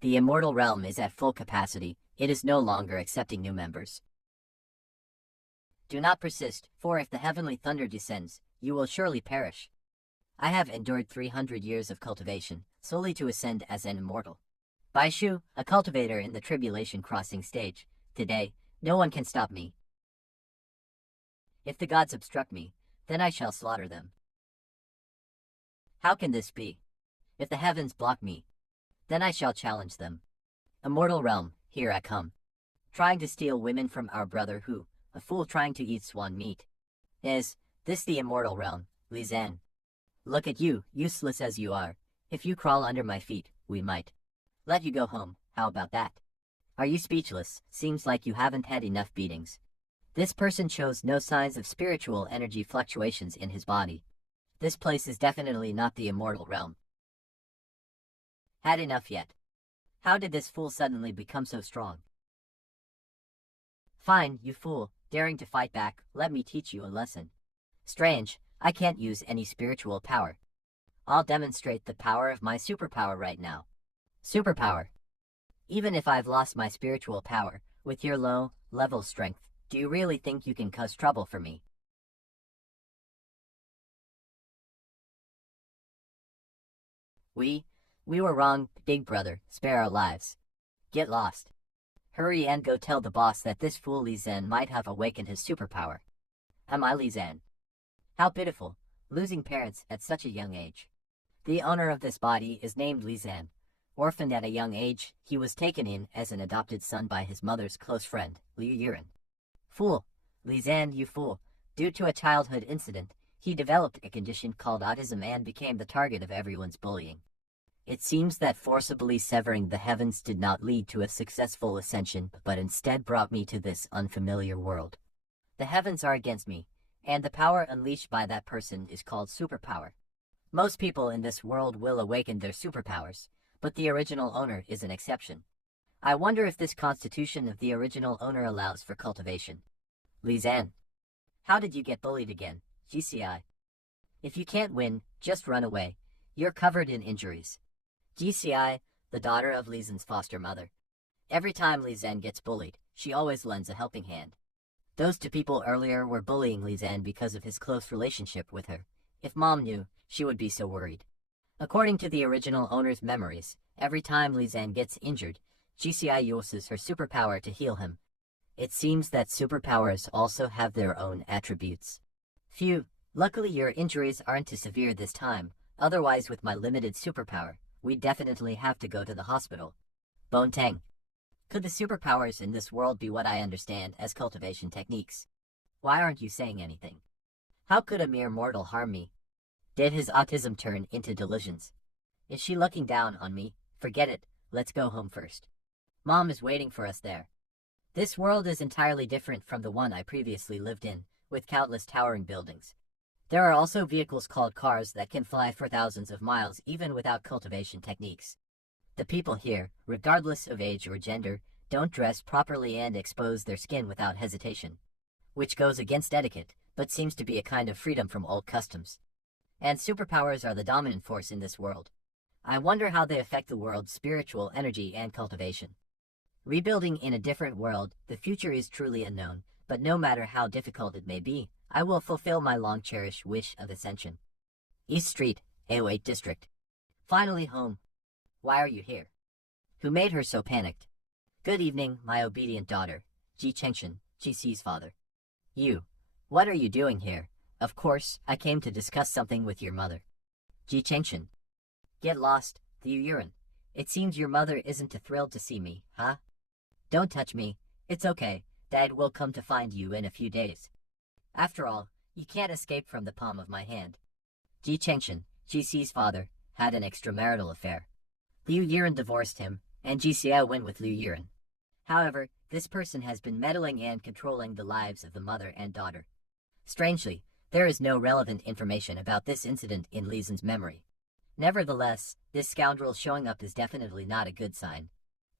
The immortal realm is at full capacity. It is no longer accepting new members. Do not persist, for if the heavenly thunder descends, you will surely perish. I have endured 300 years of cultivation, solely to ascend as an immortal. Baishu, a cultivator in the tribulation crossing stage. Today, no one can stop me. If the gods obstruct me, then I shall slaughter them. How can this be? If the heavens block me, then I shall challenge them. Immortal realm, here I come. Trying to steal women from our brother who, a fool trying to eat swan meat. Is this the immortal realm, Li Zan? Look at you, useless as you are. If you crawl under my feet, we might let you go home. How about that? Are you speechless? Seems like you haven't had enough beatings. This person shows no signs of spiritual energy fluctuations in his body. This place is definitely not the immortal realm. Had enough yet? How did this fool suddenly become so strong? Fine, you fool, daring to fight back, let me teach you a lesson. Strange, I can't use any spiritual power. I'll demonstrate the power of my superpower right now. Superpower. Even if I've lost my spiritual power, with your low-level strength, do you really think you can cause trouble for me? We were wrong, big brother, spare our lives. Get lost. Hurry and go tell the boss that this fool Li Zan might have awakened his superpower. Am I Li Zan? How pitiful, losing parents at such a young age. The owner of this body is named Li Zan. Orphaned at a young age, he was taken in as an adopted son by his mother's close friend, Liu Yuren. Fool, Li Zan, you fool. Due to a childhood incident, he developed a condition called autism and became the target of everyone's bullying. It seems that forcibly severing the heavens did not lead to a successful ascension, but instead brought me to this unfamiliar world. The heavens are against me, and the power unleashed by that person is called superpower. Most people in this world will awaken their superpowers, but the original owner is an exception. I wonder if this constitution of the original owner allows for cultivation. Li Zan. How did you get bullied again, GCI? If you can't win, just run away. You're covered in injuries. GCI, the daughter of Li Zan's foster mother. Every time Li Zan gets bullied, she always lends a helping hand. Those two people earlier were bullying Li Zan because of his close relationship with her. If mom knew, she would be so worried. According to the original owner's memories, every time Li Zan gets injured, GCI uses her superpower to heal him. It seems that superpowers also have their own attributes. Phew, luckily your injuries aren't too severe this time, otherwise with my limited superpower, we'd definitely have to go to the hospital. Bone Tang. Could the superpowers in this world be what I understand as cultivation techniques? Why aren't you saying anything? How could a mere mortal harm me? Did his autism turn into delusions? Is she looking down on me? Forget it, let's go home first. Mom is waiting for us there. This world is entirely different from the one I previously lived in, with countless towering buildings. There are also vehicles called cars that can fly for thousands of miles even without cultivation techniques. The people here, regardless of age or gender, don't dress properly and expose their skin without hesitation. Which goes against etiquette, but seems to be a kind of freedom from old customs. And superpowers are the dominant force in this world. I wonder how they affect the world's spiritual energy and cultivation. Rebuilding in a different world, the future is truly unknown, but no matter how difficult it may be, I will fulfill my long-cherished wish of ascension. East Street, A08 District. Finally home. Why are you here? Who made her so panicked? Good evening, my obedient daughter, Ji Chengshan, GC's father. You. What are you doing here? Of course, I came to discuss something with your mother. Ji Chengshan. Get lost, Liu Yuren. It seems your mother isn't too thrilled to see me, huh? Don't touch me. It's okay, Dad will come to find you in a few days. After all, you can't escape from the palm of my hand. Ji Chengshan, GC's father, had an extramarital affair. Liu Yuren divorced him, and GCL went with Liu Yuren. However, this person has been meddling and controlling the lives of the mother and daughter. Strangely, there is no relevant information about this incident in Li Zan's memory. Nevertheless, this scoundrel showing up is definitely not a good sign.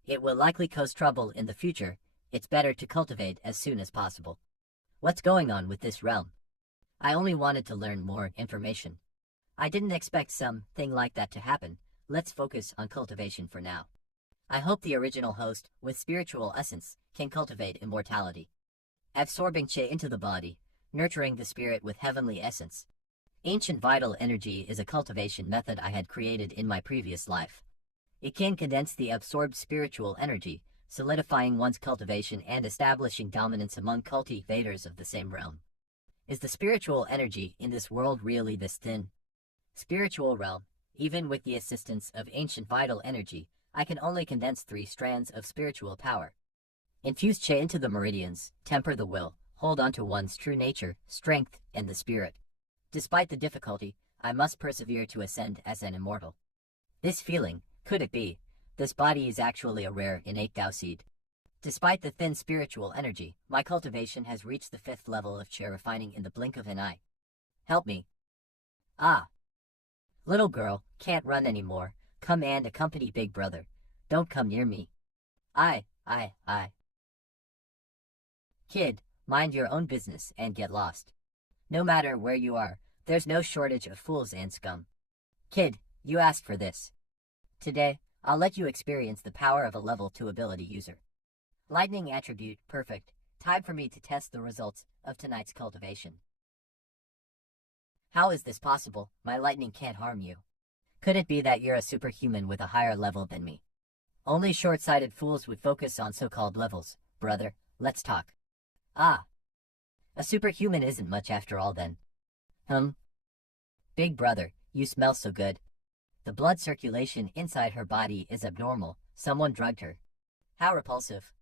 It will likely cause trouble in the future. It's better to cultivate as soon as possible. What's going on with this realm? I only wanted to learn more information. I didn't expect something like that to happen. Let's focus on cultivation for now. I hope the original host, with spiritual essence, can cultivate immortality, absorbing chi into the body, nurturing the spirit with heavenly essence. Ancient vital energy is a cultivation method I had created in my previous life. It can condense the absorbed spiritual energy, solidifying one's cultivation and establishing dominance among cultivators of the same realm. Is the spiritual energy in this world really this thin? Spiritual realm, even with the assistance of ancient vital energy, I can only condense 3 strands of spiritual power. Infuse chi into the meridians, temper the will, hold on to one's true nature, strength, and the spirit. Despite the difficulty, I must persevere to ascend as an immortal. This feeling, could it be, this body is actually a rare innate Tao seed. Despite the thin spiritual energy, my cultivation has reached the 5th level of chi refining in the blink of an eye. Help me. Ah. Little girl, can't run anymore. Come and accompany big brother. Don't come near me. I. Kid, mind your own business and get lost. No matter where you are, there's no shortage of fools and scum. Kid, you asked for this. Today, I'll let you experience the power of a level 2 ability user. Lightning attribute, perfect. Time for me to test the results of tonight's cultivation. How is this possible? My lightning can't harm you. Could it be that you're a superhuman with a higher level than me? Only short-sighted fools would focus on so-called levels. Brother, let's talk. Ah. A superhuman isn't much after all then. Big brother, you smell so good. The blood circulation inside her body is abnormal. Someone drugged her. How repulsive.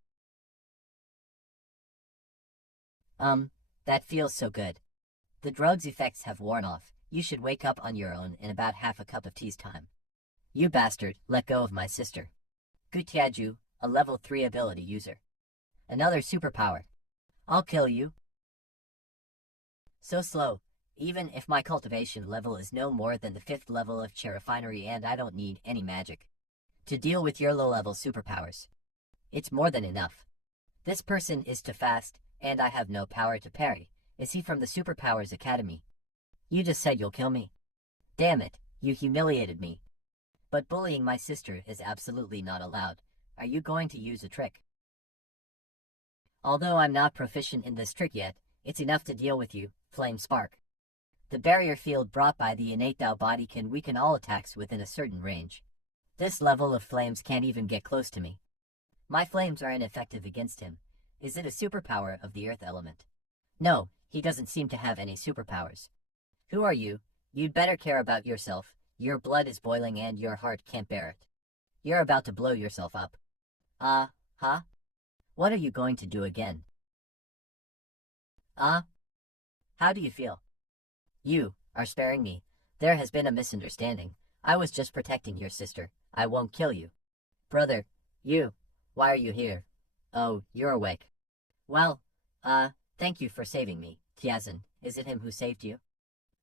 That feels so good. The drug's effects have worn off. You should wake up on your own in about half a cup of tea's time. You bastard, let go of my sister. Gutiaju, a level 3 ability user. Another superpower. I'll kill you. So slow, even if my cultivation level is no more than the 5th level of chi refinery and I don't need any magic to deal with your low-level superpowers. It's more than enough. This person is too fast, and I have no power to parry. Is he from the Superpowers Academy? You just said you'll kill me. Damn it, you humiliated me. But bullying my sister is absolutely not allowed. Are you going to use a trick? Although I'm not proficient in this trick yet, it's enough to deal with you, Flame Spark. The barrier field brought by the innate Tao body can weaken all attacks within a certain range. This level of flames can't even get close to me. My flames are ineffective against him. Is it a superpower of the earth element? No, he doesn't seem to have any superpowers. Who are you? You'd better care about yourself. Your blood is boiling and your heart can't bear it. You're about to blow yourself up. Huh? What are you going to do again? How do you feel? You are sparing me. There has been a misunderstanding. I was just protecting your sister. I won't kill you. Brother, why are you here? Oh, you're awake. Well, thank you for saving me. Tiazan, is it him who saved you?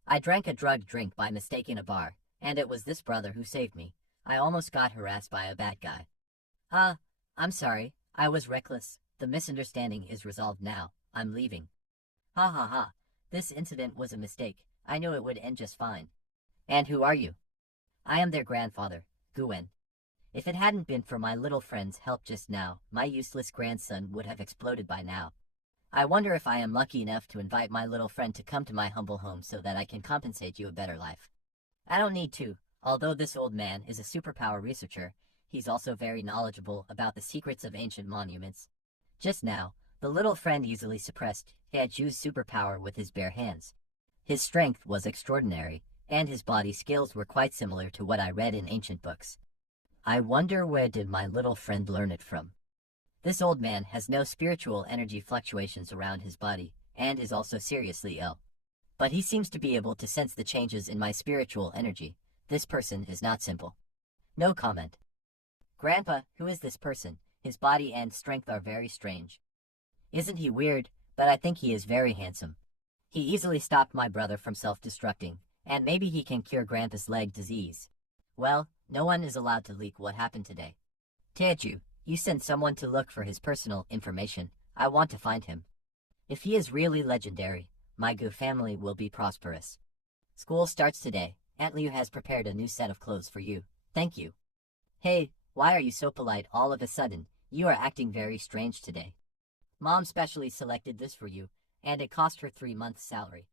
I drank a drugged drink by mistake in a bar, and it was this brother who saved me. I almost got harassed by a bad guy. I'm sorry. I was reckless. The misunderstanding is resolved now. I'm leaving. Ha. This incident was a mistake. I knew it would end just fine. And who are you? I am their grandfather, Guen. If it hadn't been for my little friend's help just now, my useless grandson would have exploded by now. I wonder if I am lucky enough to invite my little friend to come to my humble home so that I can compensate you a better life. I don't need to. Although this old man is a superpower researcher, he's also very knowledgeable about the secrets of ancient monuments. Just now, the little friend easily suppressed Haju's superpower with his bare hands. His strength was extraordinary, and his body skills were quite similar to what I read in ancient books. I wonder where did my little friend learn it from? This old man has no spiritual energy fluctuations around his body, and is also seriously ill. But he seems to be able to sense the changes in my spiritual energy. This person is not simple. No comment. Grandpa, who is this person? His body and strength are very strange. Isn't he weird? But I think he is very handsome. He easily stopped my brother from self-destructing, and maybe he can cure Grandpa's leg disease. Well, no one is allowed to leak what happened today. Teju, you sent someone to look for his personal information. I want to find him. If he is really legendary, my Gu family will be prosperous. School starts today. Aunt Liu has prepared a new set of clothes for you. Thank you. Hey, Why are you so polite all of a sudden? You are acting very strange today. Mom specially selected this for you, and it cost her 3 months' salary.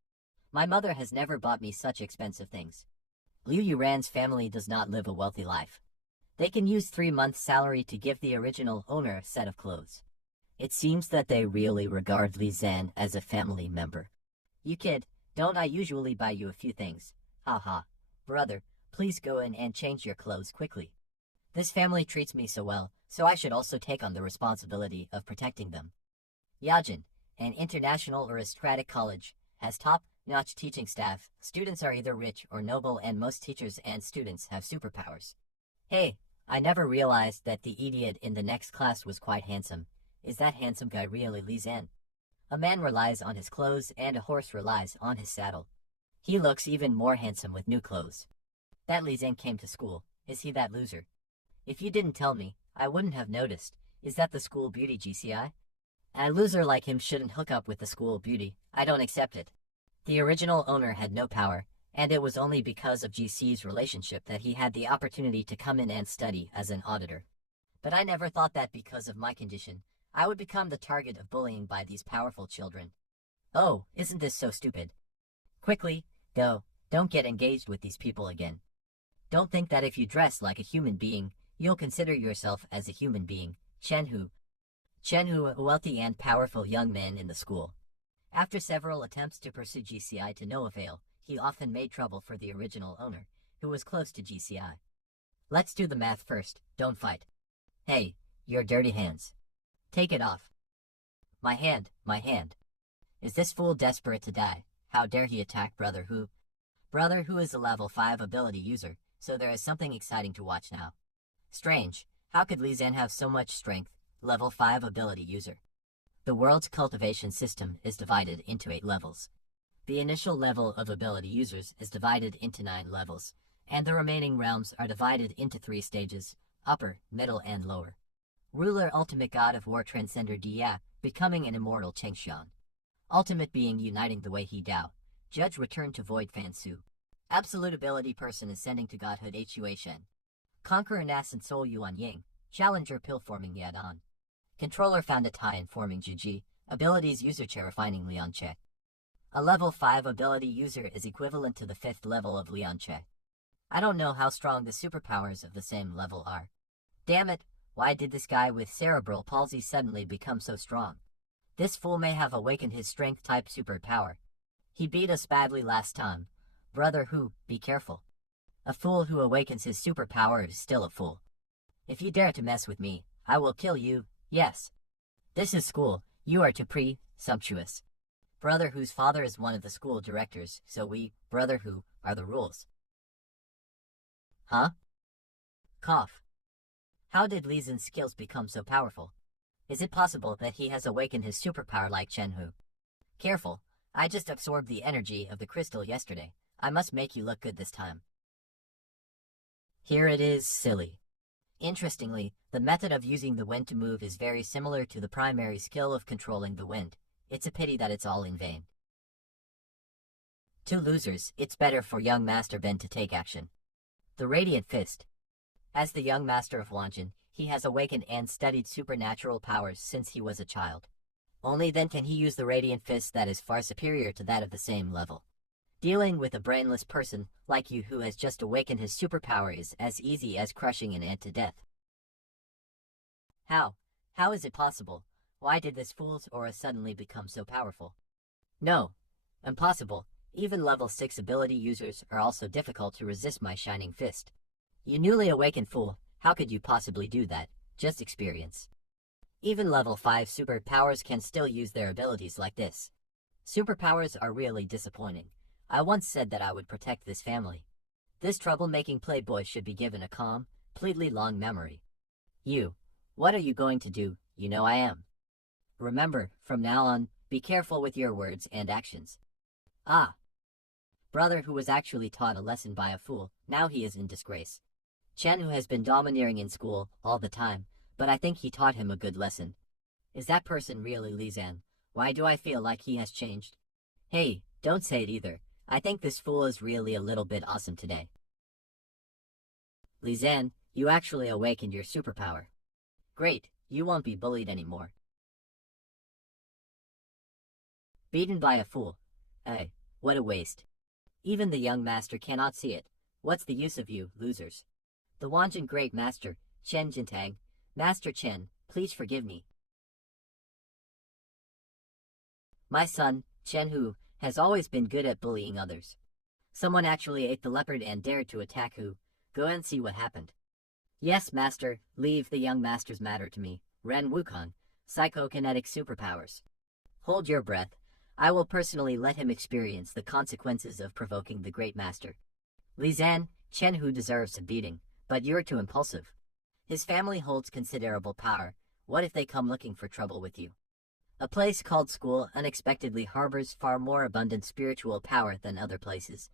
My mother has never bought me such expensive things. Liu Yuran's family does not live a wealthy life. They can use 3 months' salary to give the original owner a set of clothes. It seems that they really regard Li Zan as a family member. You kid, don't I usually buy you a few things? Haha. Brother, please go in and change your clothes quickly. This family treats me so well, so I should also take on the responsibility of protecting them. Yajin, an international aristocratic college, has top-notch teaching staff. Students are either rich or noble, and most teachers and students have superpowers. Hey, I never realized that the idiot in the next class was quite handsome. Is that handsome guy really Li Zan? A man relies on his clothes and a horse relies on his saddle. He looks even more handsome with new clothes. That Li Zan came to school. Is he that loser? If you didn't tell me, I wouldn't have noticed. Is that the school beauty GCI? A loser like him shouldn't hook up with the school beauty. I don't accept it. The original owner had no power, and it was only because of GC's relationship that he had the opportunity to come in and study as an auditor. But I never thought that because of my condition, I would become the target of bullying by these powerful children. Oh, isn't this so stupid? Quickly, go, don't get engaged with these people again. Don't think that if you dress like a human being, you'll consider yourself as a human being. Chenhu, a wealthy and powerful young man in the school. After several attempts to pursue GCI to no avail, he often made trouble for the original owner, who was close to GCI. Let's do the math first, don't fight. Hey, your dirty hands. Take it off. My hand. Is this fool desperate to die? How dare he attack Brother Hu? Brother Hu is a level 5 ability user, so there is something exciting to watch now. Strange, how could Li Zan have so much strength? Level 5 ability user. The world's cultivation system is divided into 8 levels. The initial level of ability users is divided into 9 levels, and the remaining realms are divided into 3 stages, upper, middle, and lower. Ruler Ultimate God of War Transcender Dia, becoming an immortal Chengxian. Ultimate Being uniting the Wei He Dao. Judge Return to Void Fan Su. Absolute Ability Person ascending to Godhood Hua Shen. Conqueror Nascent Soul Yuan Ying. Challenger Pill forming Yadan. Controller Found a Tie forming Juji. Abilities User Chair refining Lian Che. A level 5 ability user is equivalent to the 5th level of Lian Che. I don't know how strong the superpowers of the same level are. Damn it, why did this guy with cerebral palsy suddenly become so strong? This fool may have awakened his strength type superpower. He beat us badly last time. Brother Hu, be careful. A fool who awakens his superpower is still a fool. If you dare to mess with me, I will kill you, yes. This is school, you are too presumptuous. Brother Hu's father is one of the school directors, so we, Brother Hu, are the rules. Huh? Cough. How did Li Zan's skills become so powerful? Is it possible that he has awakened his superpower like Chenhu? Careful, I just absorbed the energy of the crystal yesterday. I must make you look good this time. Here it is, silly. Interestingly, the method of using the wind to move is very similar to the primary skill of controlling the wind. It's a pity that it's all in vain. 2 losers, it's better for young Master Ben to take action. The Radiant Fist. As the young master of Wanjin, he has awakened and studied supernatural powers since he was a child. Only then can he use the Radiant Fist that is far superior to that of the same level. Dealing with a brainless person like you who has just awakened his superpower is as easy as crushing an ant to death. How? How is it possible? Why did this fool's aura suddenly become so powerful? No. Impossible. Even level 6 ability users are also difficult to resist my shining fist. You newly awakened fool, how could you possibly do that? Just experience. Even level 5 superpowers can still use their abilities like this. Superpowers are really disappointing. I once said that I would protect this family. This troublemaking playboy should be given a calm, completely long memory. You. What are you going to do? You know I am. Remember, from now on, be careful with your words and actions. Ah. Brother who was actually taught a lesson by a fool, now he is in disgrace. Chen who has been domineering in school all the time, but I think he taught him a good lesson. Is that person really Li Zan? Why do I feel like he has changed? Hey, don't say it either. I think this fool is really a little bit awesome today. Li Zan, You actually awakened your superpower. Great, you won't be bullied anymore. Beaten by a fool. Hey, what a waste. Even the young master cannot see it. What's the use of you, losers? The Wanjin Great Master, Chen Jintang. Master Chen, please forgive me. My son, Chen Hu, has always been good at bullying others. Someone actually ate the leopard and dared to attack Hu. Go and see what happened. Yes, master, leave the young master's matter to me. Ren Wukong, psychokinetic superpowers. Hold your breath. I will personally let him experience the consequences of provoking the great master. Li Zan, Chen Hu deserves a beating, but you're too impulsive. His family holds considerable power. What if they come looking for trouble with you? A place called school unexpectedly harbors far more abundant spiritual power than other places.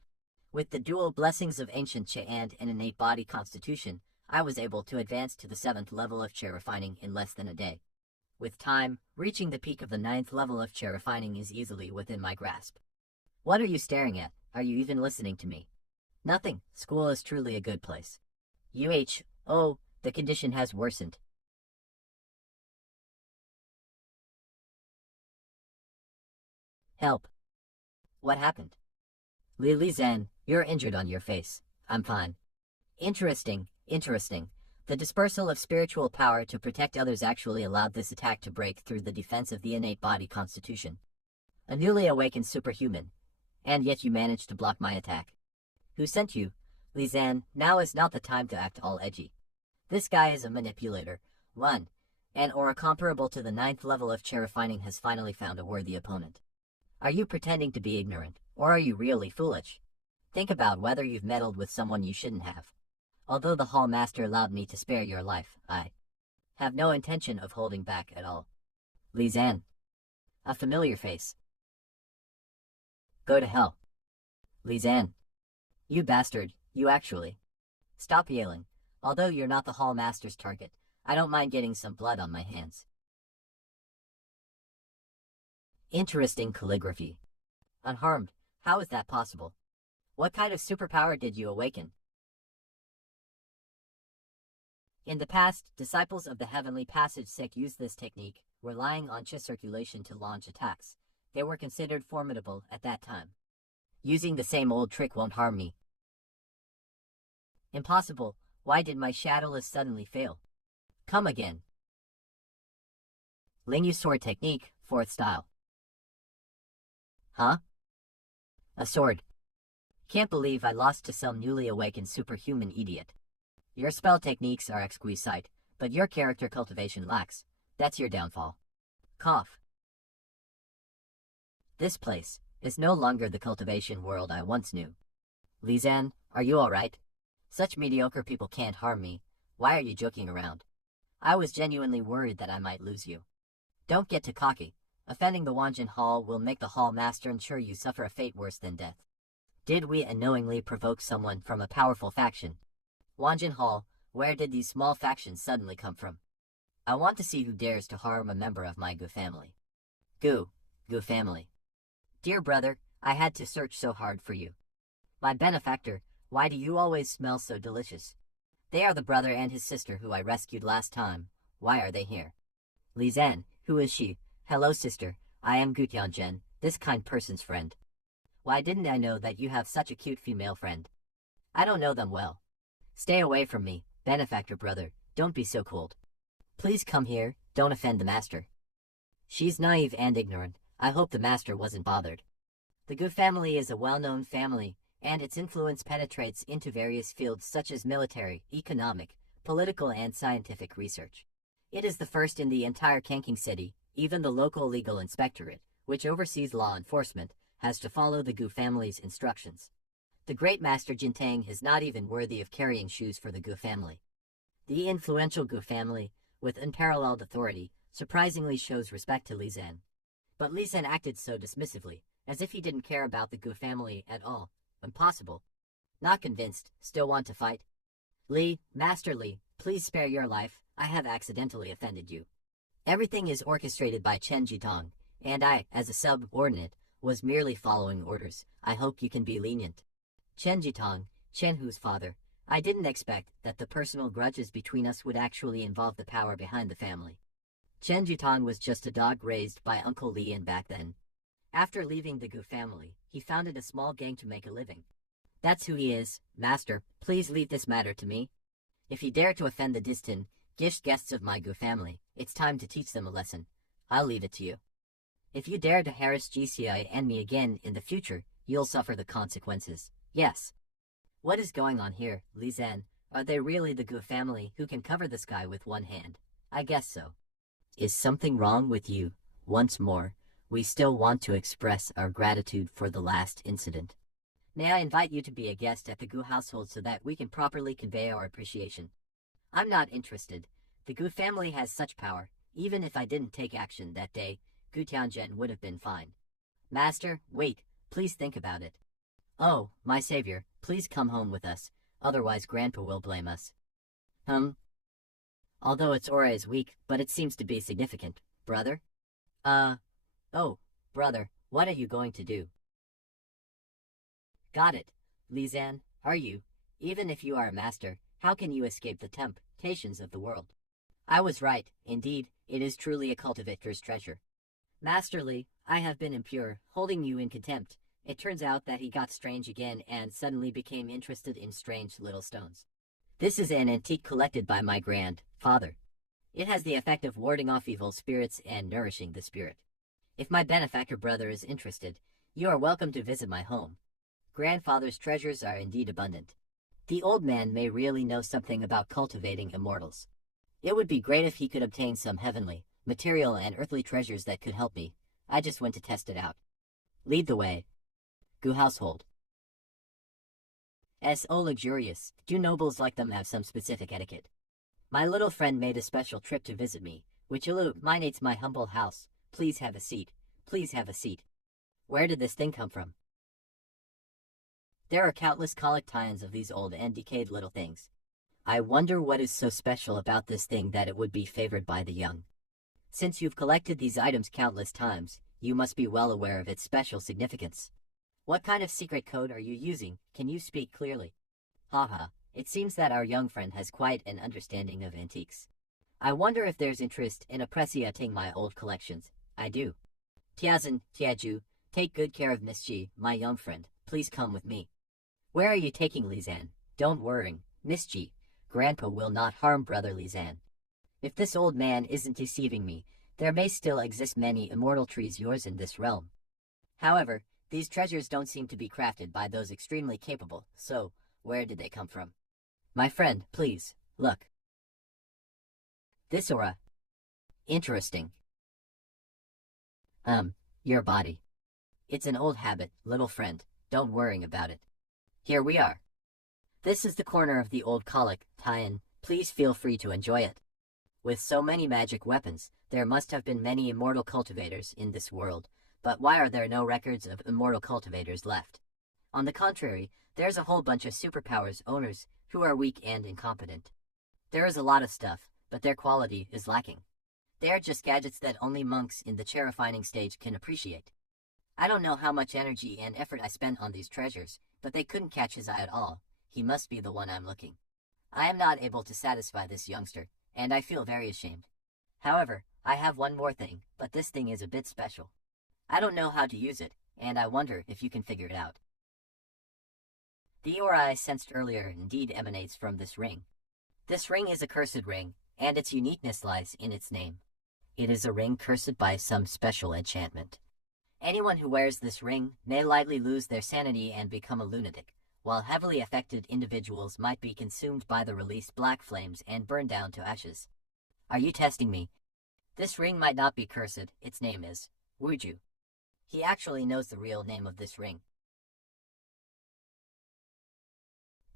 With the dual blessings of ancient Che and an innate body constitution, I was able to advance to the 7th level of Che refining in less than a day. With time, reaching the peak of the 9th level of Che refining is easily within my grasp. What are you staring at? Are you even listening to me? Nothing. School is truly a good place. Oh, the condition has worsened. Help. What happened? Li Zan, you're injured on your face. I'm fine. Interesting. The dispersal of spiritual power to protect others actually allowed this attack to break through the defense of the innate body constitution. A newly awakened superhuman. And yet you managed to block my attack. Who sent you? Li Zan, now is not the time to act all edgy. This guy is a manipulator. One. An aura comparable to the 9th level of Che refining has finally found a worthy opponent. Are you pretending to be ignorant, or are you really foolish? Think about whether you've meddled with someone you shouldn't have. Although the Hall Master allowed me to spare your life, I have no intention of holding back at all. Li Zan. A familiar face. Go to hell. Li Zan. You bastard, you actually. Stop yelling. Although you're not the Hall Master's target, I don't mind getting some blood on my hands. Interesting calligraphy. Unharmed, how is that possible? What kind of superpower did you awaken? In the past, disciples of the Heavenly Passage sect used this technique, relying on Chi circulation to launch attacks. They were considered formidable at that time. Using the same old trick won't harm me. Impossible. Why did my shadowless suddenly fail? Come again. Lingyu sword technique, 4th style. Huh? A sword. Can't believe I lost to some newly awakened superhuman idiot. Your spell techniques are exquisite, but your character cultivation lacks. That's your downfall. Cough. This place is no longer the cultivation world I once knew. Li Zan, are you alright? Such mediocre people can't harm me. Why are you joking around? I was genuinely worried that I might lose you. Don't get too cocky. Offending the Wanjin Hall will make the Hall Master ensure you suffer a fate worse than death. Did we unknowingly provoke someone from a powerful faction? Wanjin Hall, where did these small factions suddenly come from? I want to see who dares to harm a member of my Gu family. Gu family. Dear brother, I had to search so hard for you. My benefactor, why do you always smell so delicious? They are the brother and his sister who I rescued last time. Why are they here? Li Zan, who is she? Hello sister, I am Gu Tianzhen, this kind person's friend. Why didn't I know that you have such a cute female friend? I don't know them well. Stay away from me, benefactor brother, don't be so cold. Please come here, don't offend the master. She's naive and ignorant, I hope the master wasn't bothered. The Gu family is a well-known family, and its influence penetrates into various fields such as military, economic, political and scientific research. It is the first in the entire Kanking city. Even the local legal inspectorate, which oversees law enforcement, has to follow the Gu family's instructions. The great master Jintang is not even worthy of carrying shoes for the Gu family. The influential Gu family, with unparalleled authority, surprisingly shows respect to Li Zan. But Li Zan acted so dismissively, as if he didn't care about the Gu family at all. Impossible. Not convinced, still want to fight? Master Li, please spare your life, I have accidentally offended you. Everything is orchestrated by Chen Jitong, and I, as a subordinate, was merely following orders. I hope you can be lenient. Chen Jitong, Chen Hu's father, I didn't expect that the personal grudges between us would actually involve the power behind the family. Chen Jitan was just a dog raised by Uncle Lian back then. After leaving the Gu family, he founded a small gang to make a living. That's who he is. Master, please leave this matter to me. If you dare to offend the distant guests of my Gu family, it's time to teach them a lesson. I'll leave it to you. If you dare to harass GCI and me again in the future, you'll suffer the consequences. Yes. What is going on here, Li Zan? Are they really the Gu family who can cover the sky with one hand? I guess so. Is something wrong with you? Once more, we still want to express our gratitude for the last incident. May I invite you to be a guest at the Gu household so that we can properly convey our appreciation? I'm not interested. The Gu family has such power. Even if I didn't take action that day, Gu Tianzhen would have been fine. Master, wait, please think about it. Oh, my savior, please come home with us, otherwise Grandpa will blame us. Although its aura is weak, but it seems to be significant, brother. Oh, brother, what are you going to do? Got it. Li Zan, are you? Even if you are a master, how can you escape the temptations of the world? I was right, indeed, it is truly a cultivator's treasure. Master Li, I have been impure, holding you in contempt. It turns out that he got strange again and suddenly became interested in strange little stones. This is an antique collected by my grandfather. It has the effect of warding off evil spirits and nourishing the spirit. If my benefactor brother is interested, you are welcome to visit my home. Grandfather's treasures are indeed abundant. The old man may really know something about cultivating immortals. It would be great if he could obtain some heavenly, material and earthly treasures that could help me. I just went to test it out. Lead the way. Gu household. So luxurious. Do nobles like them have some specific etiquette? My little friend made a special trip to visit me, which illuminates my humble house. Please have a seat. Please have a seat. Where did this thing come from? There are countless collections of these old and decayed little things. I wonder what is so special about this thing that it would be favored by the young. Since you've collected these items countless times, you must be well aware of its special significance. What kind of secret code are you using? Can you speak clearly? Haha, it seems that our young friend has quite an understanding of antiques. I wonder if there's interest in appreciating my old collections. I do. Tiazan, Tiaju, take good care of Miss Ji, my young friend. Please come with me. Where are you taking Li Zan? Don't worry, Miss Ji. Grandpa will not harm Brother Li Zan. If this old man isn't deceiving me, there may still exist many immortal trees yours in this realm. However, these treasures don't seem to be crafted by those extremely capable, so where did they come from? My friend, please, look. This aura. Interesting. Your body. It's an old habit, little friend, don't worry about it. Here we are. This is the corner of the old colic, Tian, please feel free to enjoy it. With so many magic weapons, there must have been many immortal cultivators in this world, but why are there no records of immortal cultivators left? On the contrary, there's a whole bunch of superpowers owners who are weak and incompetent. There is a lot of stuff, but their quality is lacking. They are just gadgets that only monks in the chair-refining stage can appreciate. I don't know how much energy and effort I spent on these treasures, but they couldn't catch his eye at all. He must be the one I'm looking. I am not able to satisfy this youngster, and I feel very ashamed. However, I have one more thing, but this thing is a bit special. I don't know how to use it, and I wonder if you can figure it out. The aura I sensed earlier indeed emanates from this ring. This ring is a cursed ring, and its uniqueness lies in its name. It is a ring cursed by some special enchantment. Anyone who wears this ring may lightly lose their sanity and become a lunatic, while heavily affected individuals might be consumed by the released black flames and burned down to ashes. Are you testing me? This ring might not be cursed, its name is Wuju. He actually knows the real name of this ring.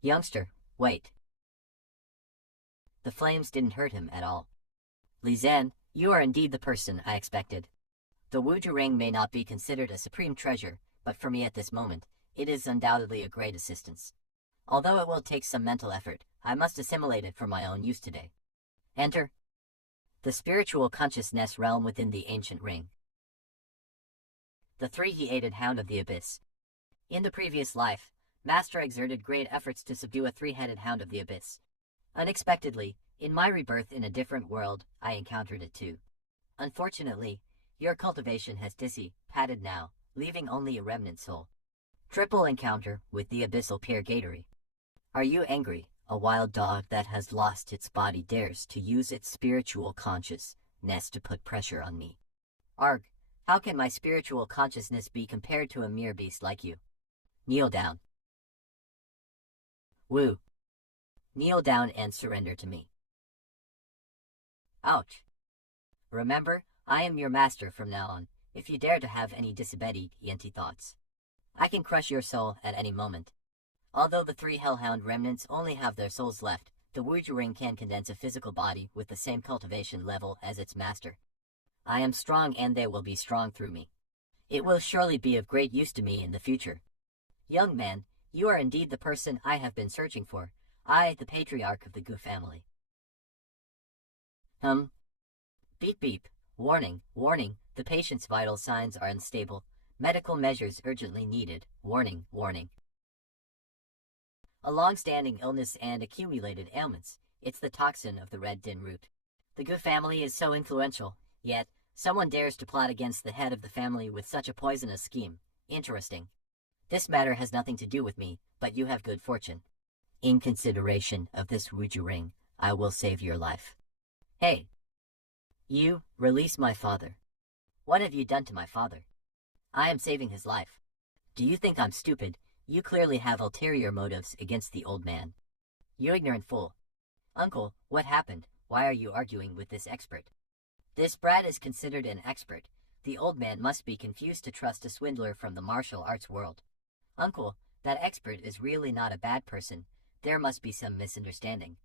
Youngster, wait. The flames didn't hurt him at all. Li Zan, you are indeed the person I expected. The Wuju ring may not be considered a supreme treasure, but for me at this moment, it is undoubtedly a great assistance. Although it will take some mental effort, I must assimilate it for my own use today. Enter the spiritual consciousness realm within the ancient ring. The three-headed hound of the abyss. In the previous life, Master exerted great efforts to subdue a three-headed hound of the abyss. Unexpectedly, in my rebirth in a different world, I encountered it too. Unfortunately, your cultivation has dissipated now, leaving only a remnant soul. Triple encounter with the abyssal purgatory. Are you angry? A wild dog that has lost its body dares to use its spiritual consciousness to put pressure on me. Arg, how can my spiritual consciousness be compared to a mere beast like you? Kneel down. Woo. Kneel down and surrender to me. Ouch. Remember, I am your master from now on. If you dare to have any disobedient thoughts, I can crush your soul at any moment. Although the three hellhound remnants only have their souls left, the Wuju Ring can condense a physical body with the same cultivation level as its master. I am strong and they will be strong through me. It will surely be of great use to me in the future. Young man, you are indeed the person I have been searching for. I, the patriarch of the Gu family. Beep beep. Warning, warning, the patient's vital signs are unstable. Medical measures urgently needed. Warning, warning. A long-standing illness and accumulated ailments. It's the toxin of the red din root. The Gu family is so influential, yet someone dares to plot against the head of the family with such a poisonous scheme. Interesting. This matter has nothing to do with me, but you have good fortune. In consideration of this Wuju Ring, I will save your life. Hey! You, release my father. What have you done to my father? I am saving his life. Do you think I'm stupid? You clearly have ulterior motives against the old man. You ignorant fool. Uncle, what happened? Why are you arguing with this expert? This brat is considered an expert. The old man must be confused to trust a swindler from the martial arts world. Uncle, that expert is really not a bad person. There must be some misunderstanding.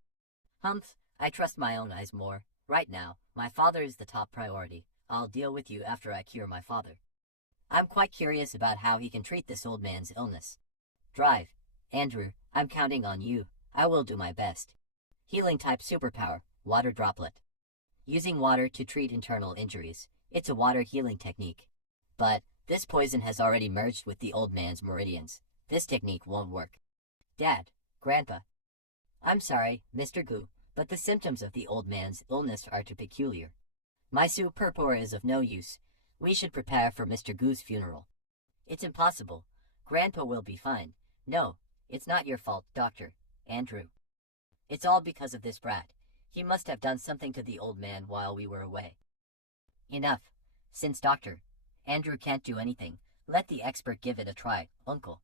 Humph, I trust my own eyes more. Right now, my father is the top priority. I'll deal with you after I cure my father. I'm quite curious about how he can treat this old man's illness. Drive. Andrew, I'm counting on you. I will do my best. Healing type superpower, water droplet. Using water to treat internal injuries. It's a water healing technique. But this poison has already merged with the old man's meridians. This technique won't work. Dad, Grandpa. I'm sorry, Mr. Gu, but the symptoms of the old man's illness are too peculiar. My superpower is of no use. We should prepare for Mr. Gu's funeral. It's impossible. Grandpa will be fine. No, it's not your fault, Doctor. Andrew. It's all because of this brat. He must have done something to the old man while we were away. Enough. Since Dr. Andrew can't do anything, let the expert give it a try, Uncle.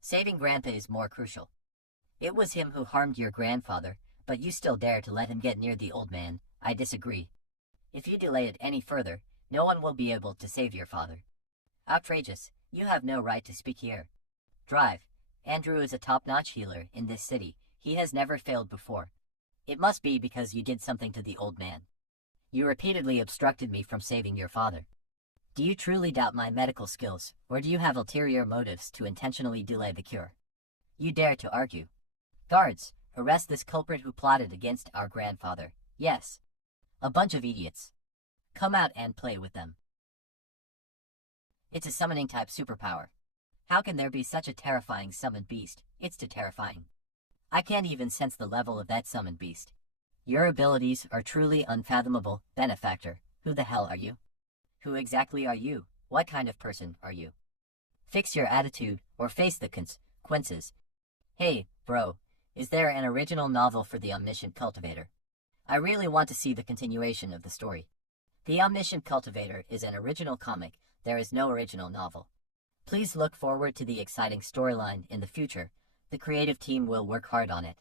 Saving Grandpa is more crucial. It was him who harmed your grandfather, but you still dare to let him get near the old man. I disagree. If you delay it any further, no one will be able to save your father. Outrageous. You have no right to speak here. Drive. Andrew is a top-notch healer in this city. He has never failed before. It must be because you did something to the old man. You repeatedly obstructed me from saving your father. Do you truly doubt my medical skills, or do you have ulterior motives to intentionally delay the cure? You dare to argue. Guards, arrest this culprit who plotted against our grandfather. Yes. A bunch of idiots. Come out and play with them. It's a summoning type superpower. How can there be such a terrifying summoned beast? It's too terrifying. I can't even sense the level of that summoned beast. Your abilities are truly unfathomable, benefactor. Who the hell are you? Who exactly are you? What kind of person are you? Fix your attitude, or face the consequences. Hey, bro, is there an original novel for the Omniscient Cultivator? I really want to see the continuation of the story. The Omniscient Cultivator is an original comic. There is no original novel. Please look forward to the exciting storyline in the future. The creative team will work hard on it.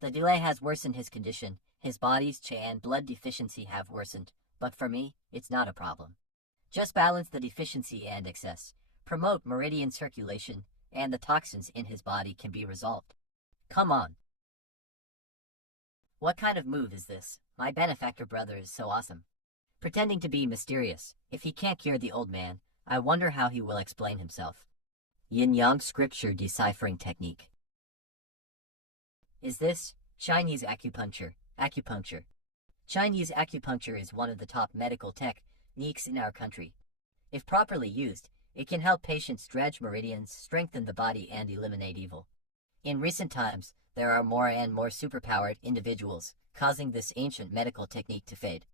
The delay has worsened his condition. His body's chi and blood deficiency have worsened, but for me, it's not a problem. Just balance the deficiency and excess. Promote meridian circulation, and the toxins in his body can be resolved. Come on. What kind of move is this? My benefactor brother is so awesome. Pretending to be mysterious. If he can't cure the old man, I wonder how he will explain himself. Yin-yang scripture deciphering technique. Is this Chinese acupuncture? Chinese acupuncture is one of the top medical techniques in our country. If properly used, It can help patients dredge meridians, strengthen the body, and eliminate evil. In recent times, there are more and more superpowered individuals, causing this ancient medical technique to fade.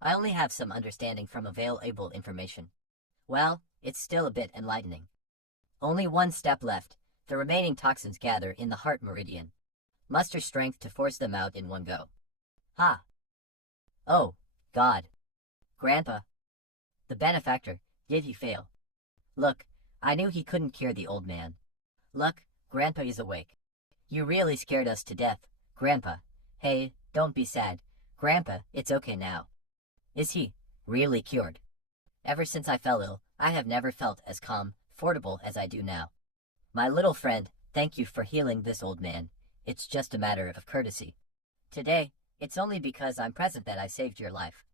I only have some understanding from available information. Well, it's still a bit enlightening. Only one step left. The remaining toxins gather in the heart meridian. Muster strength to force them out in one go. Ha! Oh, God. Grandpa. The benefactor, did he fail? Look, I knew he couldn't cure the old man. Look, Grandpa is awake. You really scared us to death, Grandpa. Hey, don't be sad. Grandpa, it's okay now. Is he really cured? Ever since I fell ill, I have never felt as comfortable as I do now. My little friend, thank you for healing this old man. It's just a matter of courtesy. Today, it's only because I'm present that I saved your life.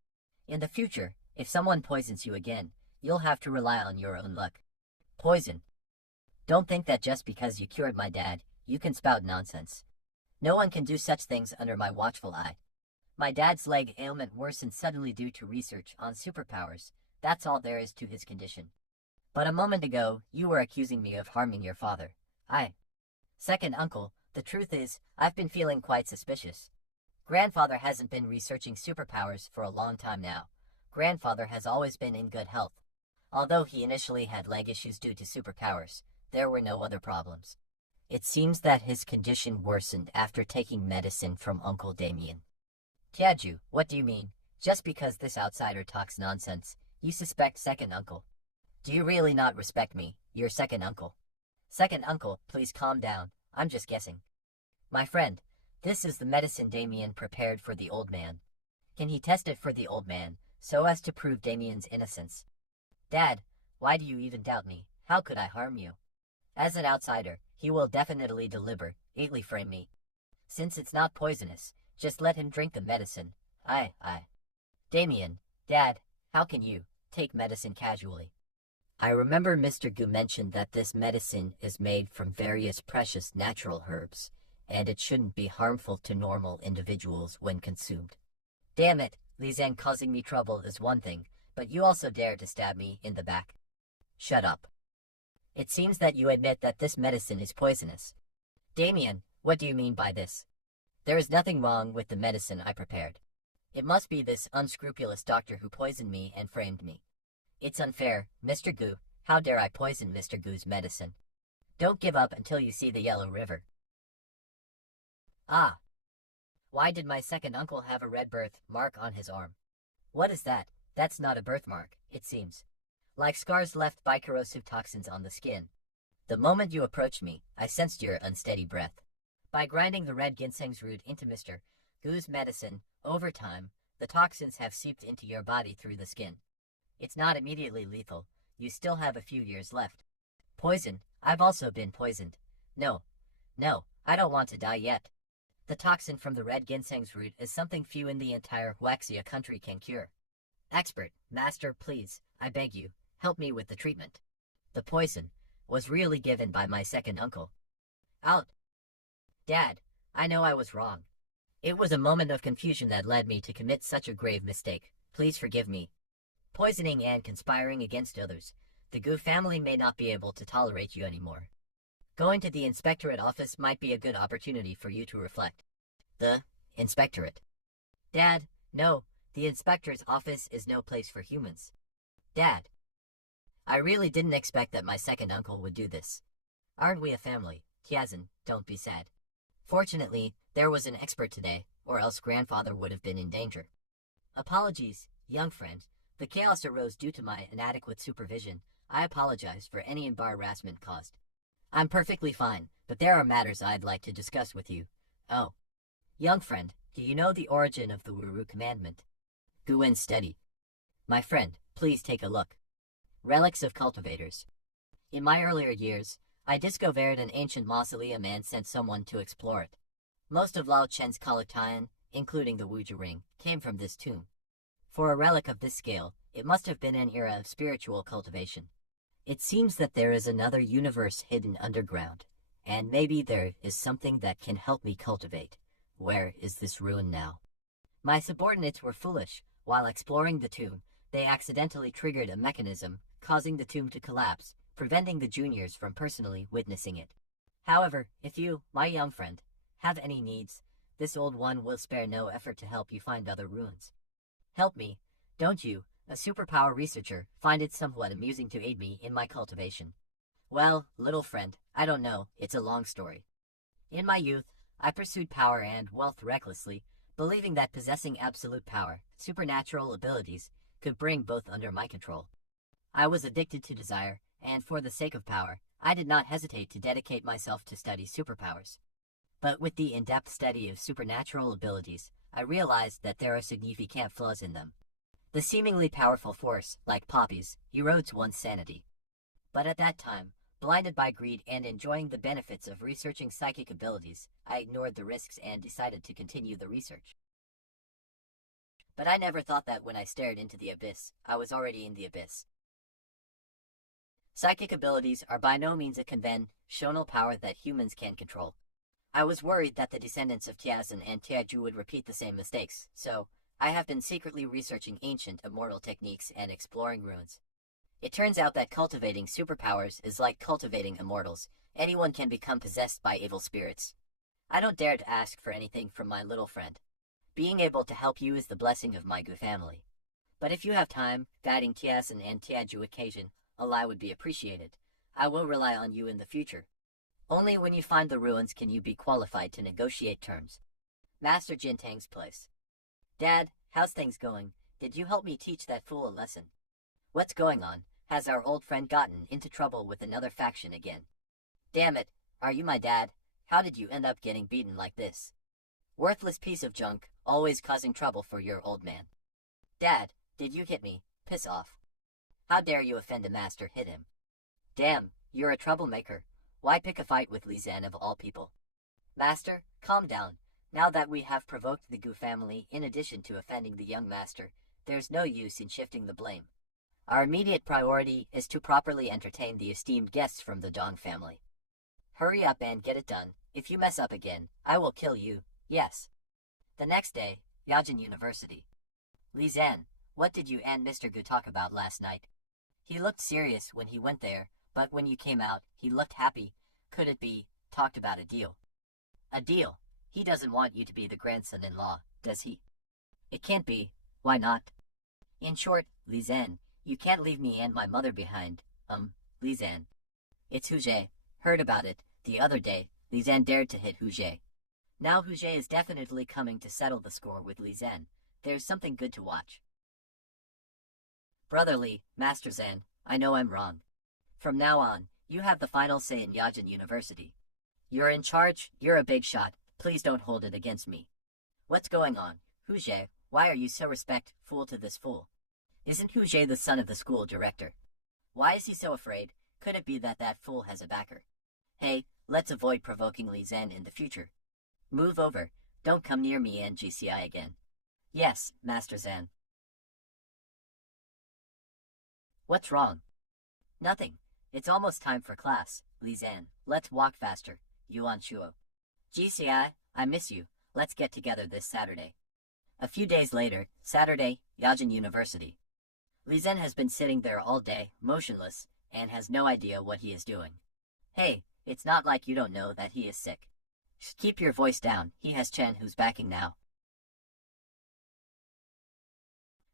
In the future, if someone poisons you again, you'll have to rely on your own luck. Poison. Don't think that just because you cured my dad, you can spout nonsense. No one can do such things under my watchful eye. My dad's leg ailment worsened suddenly due to research on superpowers. That's all there is to his condition. But a moment ago, you were accusing me of harming your father. Second uncle, the truth is, I've been feeling quite suspicious. Grandfather hasn't been researching superpowers for a long time now. Grandfather has always been in good health. Although he initially had leg issues due to superpowers, there were no other problems. It seems that his condition worsened after taking medicine from Uncle Damien. Tiaju, what do you mean? Just because this outsider talks nonsense, you suspect second uncle. Do you really not respect me, your second uncle? Second uncle, please calm down, I'm just guessing. My friend, this is the medicine Damien prepared for the old man. Can he test it for the old man, so as to prove Damien's innocence? Dad, why do you even doubt me? How could I harm you? As an outsider, he will definitely deliberately frame me. Since it's not poisonous, just let him drink the medicine. Damien, Dad, how can you take medicine casually? I remember Mr. Gu mentioned that this medicine is made from various precious natural herbs, and it shouldn't be harmful to normal individuals when consumed. Damn it, Li Zhang causing me trouble is one thing, but you also dare to stab me in the back. Shut up. It seems that you admit that this medicine is poisonous. Damien, what do you mean by this? There is nothing wrong with the medicine I prepared. It must be this unscrupulous doctor who poisoned me and framed me. It's unfair, Mr. Gu. How dare I poison Mr. Gu's medicine? Don't give up until you see the Yellow River. Why did my second uncle have a red birthmark on his arm? What is that? That's not a birthmark, it seems. Like scars left by corrosive toxins on the skin. The moment you approached me, I sensed your unsteady breath. By grinding the red ginseng's root into Mr. Gu's medicine, over time, the toxins have seeped into your body through the skin. It's not immediately lethal, you still have a few years left. Poison, I've also been poisoned. No, I don't want to die yet. The toxin from the red ginseng's root is something few in the entire Huaxia country can cure. Expert, master, please, I beg you, help me with the treatment. The poison was really given by my second uncle. Out. Dad, I know I was wrong. It was a moment of confusion that led me to commit such a grave mistake. Please forgive me. Poisoning and conspiring against others, the Gu family may not be able to tolerate you anymore. Going to the inspectorate office might be a good opportunity for you to reflect. The inspectorate? Dad, no, the inspector's office is no place for humans. Dad, I really didn't expect that my second uncle would do this. Aren't we a family? Tiazan, don't be sad. Fortunately, there was an expert today, or else grandfather would have been in danger. Apologies, young friend. The chaos arose due to my inadequate supervision. I apologize for any embarrassment caused. I'm perfectly fine, but there are matters I'd like to discuss with you. Oh. Young friend, do you know the origin of the Wuru commandment? Guwen study. My friend, please take a look. Relics of cultivators. In my earlier years, I discovered an ancient mausoleum and sent someone to explore it. Most of Lao Chen's collection, including the Wuju ring, came from this tomb. For a relic of this scale, it must have been an era of spiritual cultivation. It seems that there is another universe hidden underground, and maybe there is something that can help me cultivate. Where is this ruin now? My subordinates were foolish. While exploring the tomb, they accidentally triggered a mechanism, causing the tomb to collapse, preventing the juniors from personally witnessing it. However, if you, my young friend, have any needs, this old one will spare no effort to help you find other ruins. Help me, don't you, a superpower researcher, find it somewhat amusing to aid me in my cultivation? Well, little friend, I don't know, it's a long story. In my youth, I pursued power and wealth recklessly, believing that possessing absolute power, supernatural abilities, could bring both under my control. I was addicted to desire, and for the sake of power, I did not hesitate to dedicate myself to study superpowers. But with the in-depth study of supernatural abilities, I realized that there are significant flaws in them. The seemingly powerful force, like poppies, erodes one's sanity. But at that time, blinded by greed and enjoying the benefits of researching psychic abilities, I ignored the risks and decided to continue the research. But I never thought that when I stared into the abyss, I was already in the abyss. Psychic abilities are by no means a conventional power that humans can control. I was worried that the descendants of Tiazan and Tiaju would repeat the same mistakes, so I have been secretly researching ancient immortal techniques and exploring ruins. It turns out that cultivating superpowers is like cultivating immortals. Anyone can become possessed by evil spirits. I don't dare to ask for anything from my little friend. Being able to help you is the blessing of my good family. But if you have time, guiding Tiazan and Tiaju occasion, a lie would be appreciated. I will rely on you in the future. Only when you find the ruins can you be qualified to negotiate terms. Master Jintang's place. Dad, how's things going? Did you help me teach that fool a lesson? What's going on? Has our old friend gotten into trouble with another faction again? Damn it, are you my dad? How did you end up getting beaten like this? Worthless piece of junk, always causing trouble for your old man. Dad, did you hit me? Piss off. How dare you offend a master, hit him. Damn, you're a troublemaker. Why pick a fight with Li Zan of all people? Master, calm down. Now that we have provoked the Gu family in addition to offending the young master, there's no use in shifting the blame. Our immediate priority is to properly entertain the esteemed guests from the Dong family. Hurry up and get it done. If you mess up again, I will kill you, yes. The next day, Yajin University. Li Zan, what did you and Mr. Gu talk about last night? He looked serious when he went there, but when you came out, he looked happy. Could it be, talked about a deal? A deal? He doesn't want you to be the grandson-in-law, does he? It can't be. Why not? In short, Li Zan, you can't leave me and my mother behind. Li Zan. It's Huje. Heard about it. The other day, Li Zan dared to hit Huje. Now Huje is definitely coming to settle the score with Li Zan. There's something good to watch. Brotherly, Master Zan, I know I'm wrong. From now on, you have the final say in Yajin University. You're in charge, you're a big shot, please don't hold it against me. What's going on? Huje, why are you so respectful to this fool? Isn't Huje the son of the school director? Why is he so afraid? Could it be that that fool has a backer? Hey, let's avoid provoking Li Zan in the future. Move over, don't come near me and GCI again. Yes, Master Zan. What's wrong? Nothing. It's almost time for class, Li Zan. Let's walk faster, Yuan Shuo. GCI, I miss you. Let's get together this Saturday. A few days later, Saturday, Yajin University. Li Zan has been sitting there all day, motionless, and has no idea what he is doing. Hey, it's not like you don't know that he is sick. Just keep your voice down, he has Chen who's backing now.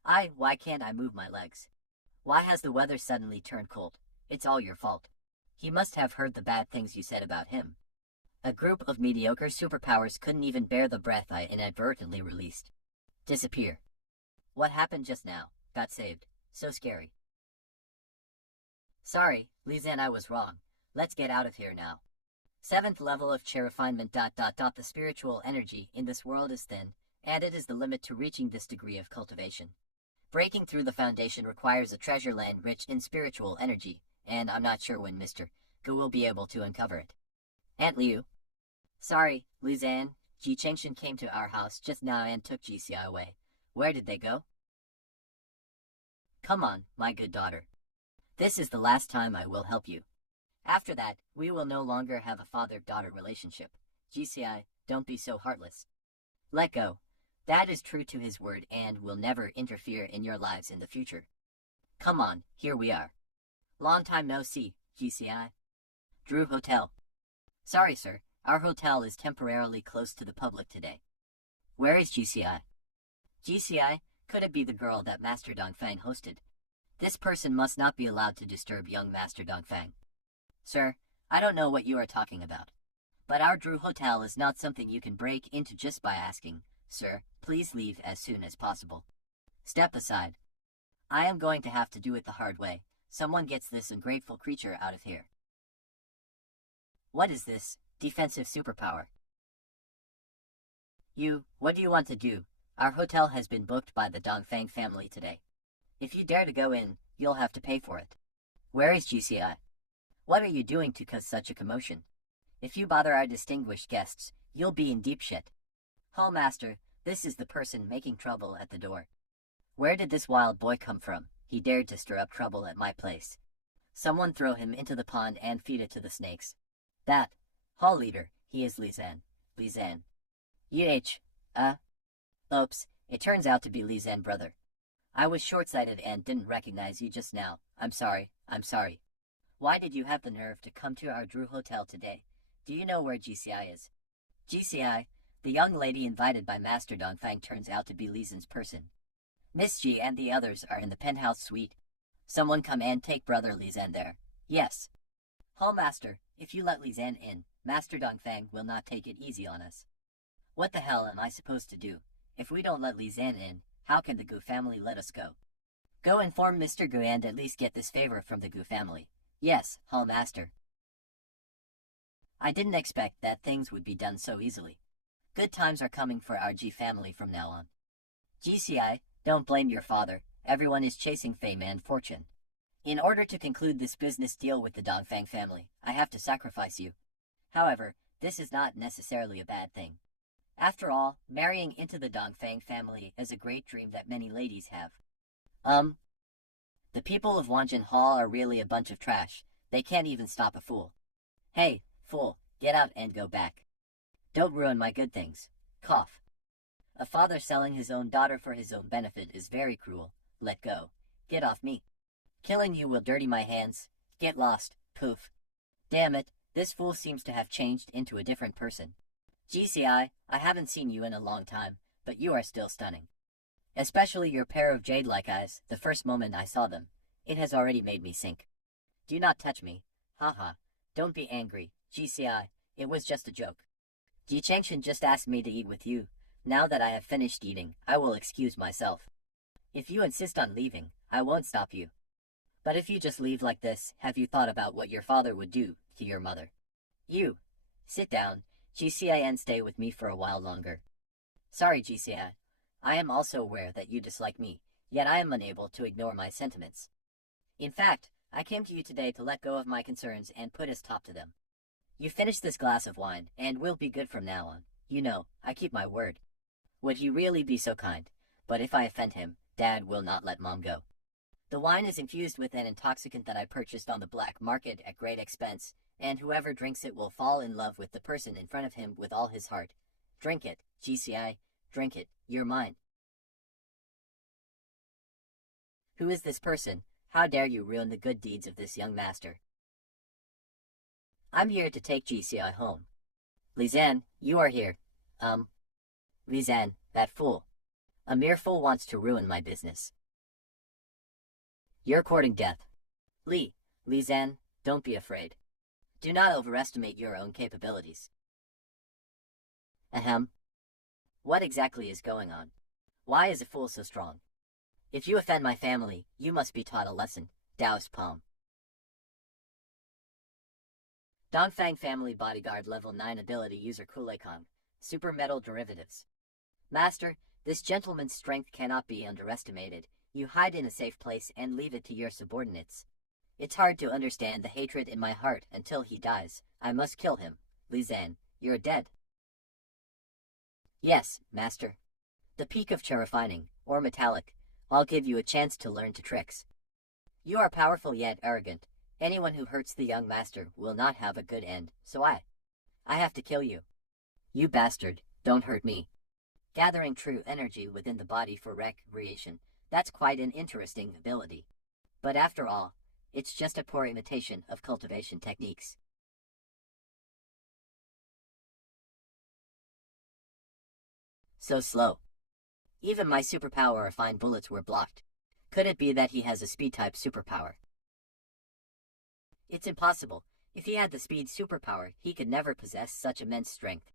Why can't I move my legs? Why has the weather suddenly turned cold? It's all your fault. He must have heard the bad things you said about him. A group of mediocre superpowers couldn't even bear the breath I inadvertently released. Disappear. What happened just now? Got saved. So scary. Sorry, Li Zan, I was wrong. Let's get out of here now. 7th level of chair refinement. The spiritual energy in this world is thin, and it is the limit to reaching this degree of cultivation. Breaking through the foundation requires a treasure land rich in spiritual energy, and I'm not sure when Mr. Gu will be able to uncover it. Aunt Liu. Sorry, Li Zan. Ji Chengshan came to our house just now and took GCI away. Where did they go? Come on, my good daughter. This is the last time I will help you. After that, we will no longer have a father-daughter relationship. GCI, don't be so heartless. Let go. Dad is true to his word and will never interfere in your lives in the future. Come on, here we are. Long time no see, GCI. Drew Hotel. Sorry, sir. Our hotel is temporarily closed to the public today. Where is GCI? GCI? Could it be the girl that Master Dongfang hosted? This person must not be allowed to disturb young Master Dongfang. Sir, I don't know what you are talking about. But our Drew Hotel is not something you can break into just by asking. Sir, please leave as soon as possible. Step aside. I am going to have to do it the hard way. Someone gets this ungrateful creature out of here. What is this? Defensive superpower. What do you want to do? Our hotel has been booked by the Dongfang family today. If you dare to go in, you'll have to pay for it. Where is GCI? What are you doing to cause such a commotion? If you bother our distinguished guests, you'll be in deep shit. Hall Master, this is the person making trouble at the door. Where did this wild boy come from? He dared to stir up trouble at my place. Someone throw him into the pond and feed it to the snakes. That. Hall leader, he is Lizan. Lizan. Oops, it turns out to be Lizan brother. I was short-sighted and didn't recognize you just now. I'm sorry. Why did you have the nerve to come to our Drew Hotel today? Do you know where GCI is? GCI, the young lady invited by Master Dongfang turns out to be Lizan's person. Miss G and the others are in the penthouse suite. Someone come and take brother Lizan there. Yes. Hall Master, if you let Lizan in, Master Dongfang will not take it easy on us. What the hell am I supposed to do? If we don't let Lizan in, how can the Gu family let us go? Go inform Mr. Gu and at least get this favor from the Gu family. Yes, Hall Master. I didn't expect that things would be done so easily. Good times are coming for our G family from now on. GCI, don't blame your father. Everyone is chasing fame and fortune. In order to conclude this business deal with the Dongfang family, I have to sacrifice you. However, this is not necessarily a bad thing. After all, marrying into the Dongfang family is a great dream that many ladies have. The people of Wanjin Hall are really a bunch of trash. They can't even stop a fool. Hey, fool, get out and go back. Don't ruin my good things. Cough. A father selling his own daughter for his own benefit is very cruel. Let go. Get off me. Killing you will dirty my hands. Get lost. Poof. Damn it, this fool seems to have changed into a different person. GCI, I haven't seen you in a long time, but you are still stunning. Especially your pair of jade-like eyes, the first moment I saw them. It has already made me sink. Do not touch me. Haha. Don't be angry, GCI, it was just a joke. Ji Changshan just asked me to eat with you. Now that I have finished eating, I will excuse myself. If you insist on leaving, I won't stop you. But if you just leave like this, have you thought about what your father would do to your mother? You. Sit down, GCI, and stay with me for a while longer. Sorry, GCI. I am also aware that you dislike me, yet I am unable to ignore my sentiments. In fact, I came to you today to let go of my concerns and put a stop to them. You finish this glass of wine, and we'll be good from now on. You know, I keep my word. Would you really be so kind? But if I offend him, Dad will not let Mom go. The wine is infused with an intoxicant that I purchased on the black market at great expense, and whoever drinks it will fall in love with the person in front of him with all his heart. Drink it, GCI. Drink it. You're mine. Who is this person? How dare you ruin the good deeds of this young master? I'm here to take GCI home. Lizan, you are here. Lizan, that fool. A mere fool wants to ruin my business. You're courting death. Lizan, don't be afraid. Do not overestimate your own capabilities. Ahem. What exactly is going on? Why is a fool so strong? If you offend my family, you must be taught a lesson. Dao's palm. Dongfang family bodyguard level 9 ability user Kulekong. Super metal derivatives. Master, this gentleman's strength cannot be underestimated. You hide in a safe place and leave it to your subordinates. It's hard to understand the hatred in my heart until he dies. I must kill him. Lizan, you're dead. Yes, Master. The peak of refining, or metallic. I'll give you a chance to learn to tricks. You are powerful yet arrogant. Anyone who hurts the young master will not have a good end, so I have to kill you. You bastard, don't hurt me. Gathering true energy within the body for recreation. That's quite an interesting ability. But after all, It's just a poor imitation of cultivation techniques. So slow. Even my superpower of fine bullets were blocked. Could it be that he has a speed-type superpower? It's impossible. If he had the speed superpower, he could never possess such immense strength.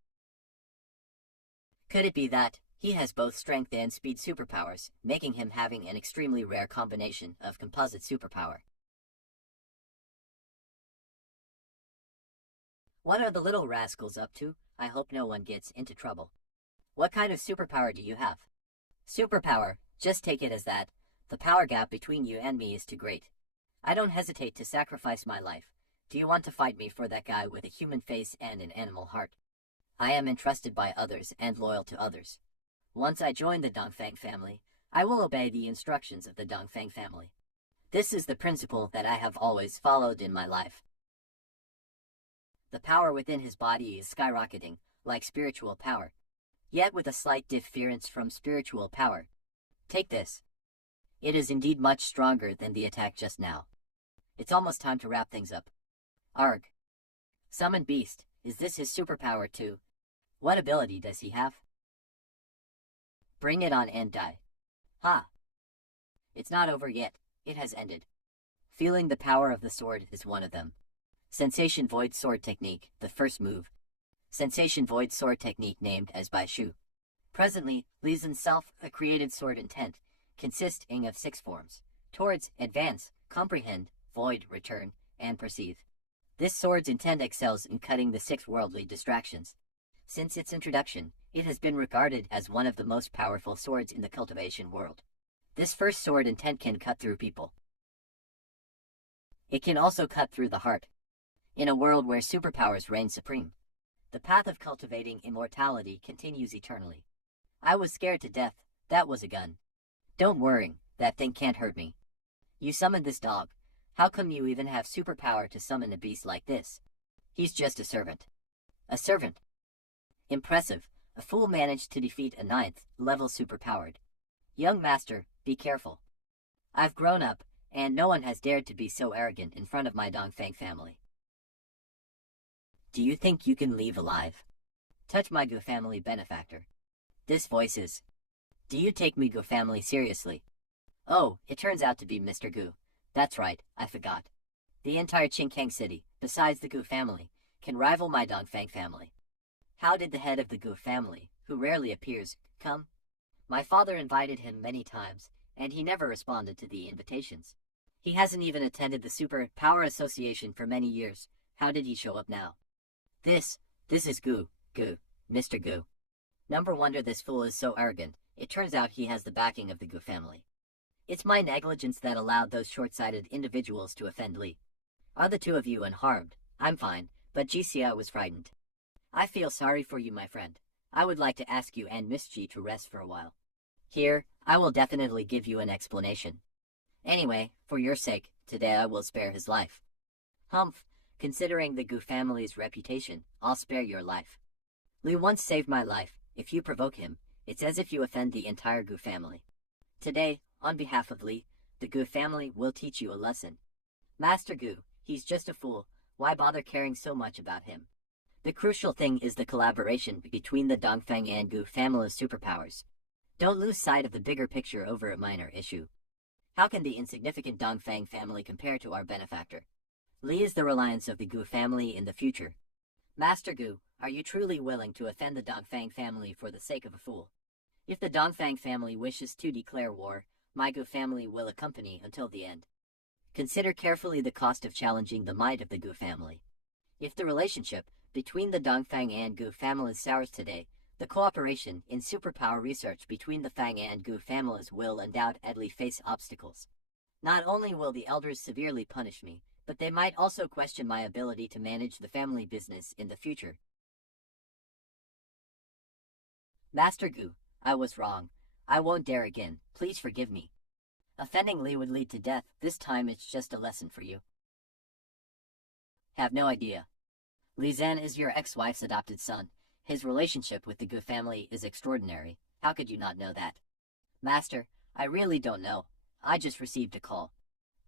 Could it be that he has both strength and speed superpowers, making him having an extremely rare combination of composite superpower? What are the little rascals up to? I hope no one gets into trouble. What kind of superpower do you have? Superpower, just take it as that. The power gap between you and me is too great. I don't hesitate to sacrifice my life. Do you want to fight me for that guy with a human face and an animal heart? I am entrusted by others and loyal to others. Once I join the Dongfang family, I will obey the instructions of the Dongfang family. This is the principle that I have always followed in my life. The power within his body is skyrocketing, like spiritual power, yet with a slight difference from spiritual power. Take this. It is indeed much stronger than the attack just now. It's almost time to wrap things up. Arg. Summon Beast, is this his superpower too? What ability does he have? Bring it on and die. Ha! It's not over yet, it has ended. Feeling the power of the sword is one of them. Sensation Void Sword Technique, the first move. Sensation Void Sword Technique named as by Shu. Presently, Li Zin's self-created sword intent, consisting of 6 forms: towards, advance, comprehend, void, return, and perceive. This sword's intent excels in cutting the 6 worldly distractions. Since its introduction, it has been regarded as one of the most powerful swords in the cultivation world. This first sword intent can cut through people. It can also cut through the heart. In a world where superpowers reign supreme, the path of cultivating immortality continues eternally. I was scared to death. That was a gun. Don't worry, that thing can't hurt me. You summoned this dog. How come you even have superpower to summon a beast like this? He's just a servant. A servant. Impressive. A fool managed to defeat a 9th level superpowered. Young master, be careful. I've grown up, and no one has dared to be so arrogant in front of my Dongfang family. Do you think you can leave alive? Touch my Gu family benefactor. This voice is. Do you take me Gu family seriously? Oh, it turns out to be Mr. Gu. That's right, I forgot. The entire Qingkang city, besides the Gu family, can rival my Dongfang family. How did the head of the Gu family, who rarely appears, come? My father invited him many times, and he never responded to the invitations. He hasn't even attended the Super Power Association for many years. How did he show up now? This is Gu, Mr. Gu. Number wonder this fool is so arrogant. It turns out he has the backing of the Gu family. It's my negligence that allowed those short-sighted individuals to offend Li. Are the two of you unharmed? I'm fine, but Jixia was frightened. I feel sorry for you, my friend. I would like to ask you and Miss Ji to rest for a while. Here, I will definitely give you an explanation. Anyway, for your sake, today I will spare his life. Humph. Considering the Gu family's reputation, I'll spare your life. Li once saved my life. If you provoke him, it's as if you offend the entire Gu family. Today, on behalf of Li, the Gu family will teach you a lesson. Master Gu, he's just a fool. Why bother caring so much about him? The crucial thing is the collaboration between the Dongfang and Gu family's superpowers. Don't lose sight of the bigger picture over a minor issue. How can the insignificant Dongfang family compare to our benefactor? Li is the reliance of the Gu family in the future. Master Gu, are you truly willing to offend the Dongfang family for the sake of a fool? If the Dongfang family wishes to declare war, my Gu family will accompany until the end. Consider carefully the cost of challenging the might of the Gu family. If the relationship between the Dongfang and Gu families sours today, the cooperation in superpower research between the Fang and Gu families will undoubtedly face obstacles. Not only will the elders severely punish me, but they might also question my ability to manage the family business in the future. Master Gu, I was wrong. I won't dare again. Please forgive me. Offending Li would lead to death. This time it's just a lesson for you. Have no idea. Li Zan is your ex-wife's adopted son. His relationship with the Gu family is extraordinary. How could you not know that? Master, I really don't know. I just received a call.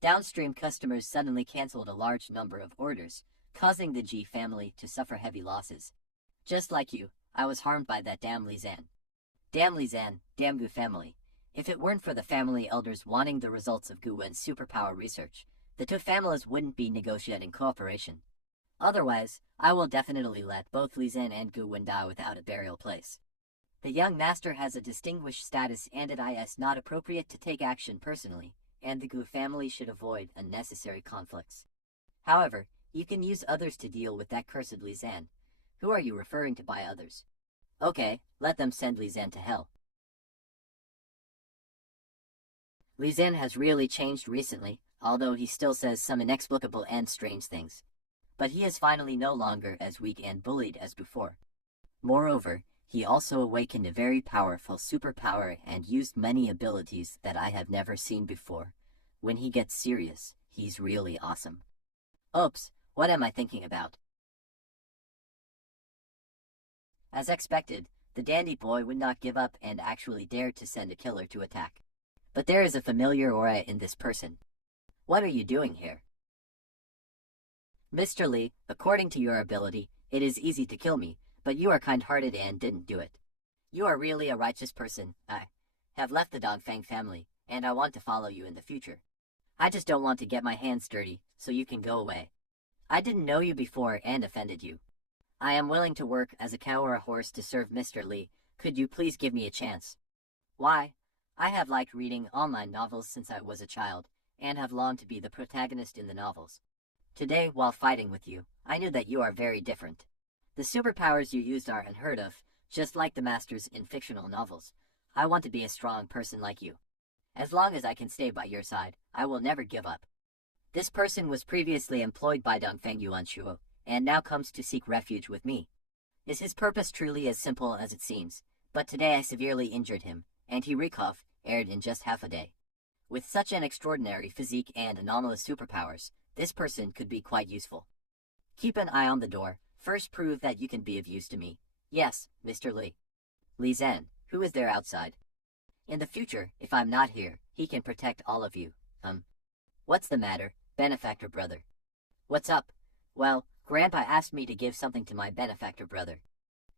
Downstream customers suddenly canceled a large number of orders, causing the G family to suffer heavy losses. Just like you, I was harmed by that damn Lizan. Damn Lizan, damn Gu family. If it weren't for the family elders wanting the results of Gu Wen's superpower research, the two families wouldn't be negotiating cooperation. Otherwise, I will definitely let both Lizan and Gu Wen die without a burial place. The young master has a distinguished status and it is not appropriate to take action personally, and the Gu family should avoid unnecessary conflicts. However, you can use others to deal with that cursed Lizan. Who are you referring to by others? Okay, let them send Lizan to hell. Lizan has really changed recently, although he still says some inexplicable and strange things. But he is finally no longer as weak and bullied as before. Moreover, he also awakened a very powerful superpower and used many abilities that I have never seen before. When he gets serious, he's really awesome. Oops, what am I thinking about? As expected, the dandy boy would not give up and actually dared to send a killer to attack. But there is a familiar aura in this person. What are you doing here? Mr. Lee, according to your ability, it is easy to kill me, but you are kind-hearted and didn't do it. You are really a righteous person. I have left the Dongfang family, and I want to follow you in the future. I just don't want to get my hands dirty, so you can go away. I didn't know you before and offended you. I am willing to work as a cow or a horse to serve Mr. Lee. Could you please give me a chance? Why? I have liked reading online novels since I was a child, and have longed to be the protagonist in the novels. Today, while fighting with you, I knew that you are very different. The superpowers you used are unheard of, just like the masters in fictional novels. I want to be a strong person like you. As long as I can stay by your side, I will never give up. This person was previously employed by Dongfeng Yuanshuo, and now comes to seek refuge with me. Is his purpose truly as simple as it seems? But today I severely injured him, and he recovered in just half a day. With such an extraordinary physique and anomalous superpowers, this person could be quite useful. Keep an eye on the door. First prove that you can be of use to me. Yes, Mr. Lee. Li Zhen, who is there outside? In the future, if I'm not here, he can protect all of you. What's the matter, benefactor brother? What's up? Well, Grandpa asked me to give something to my benefactor brother.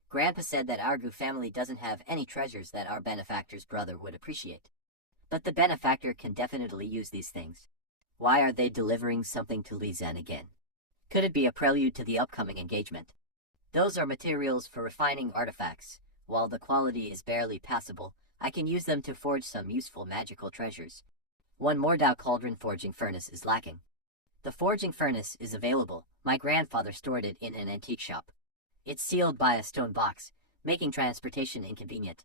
Grandpa said that our Gu family doesn't have any treasures that our benefactor's brother would appreciate. But the benefactor can definitely use these things. Why are they delivering something to Li Zhen again? Could it be a prelude to the upcoming engagement? Those are materials for refining artifacts. While the quality is barely passable, I can use them to forge some useful magical treasures. One more Dao Cauldron forging furnace is lacking. The forging furnace is available. My grandfather stored it in an antique shop. It's sealed by a stone box, making transportation inconvenient.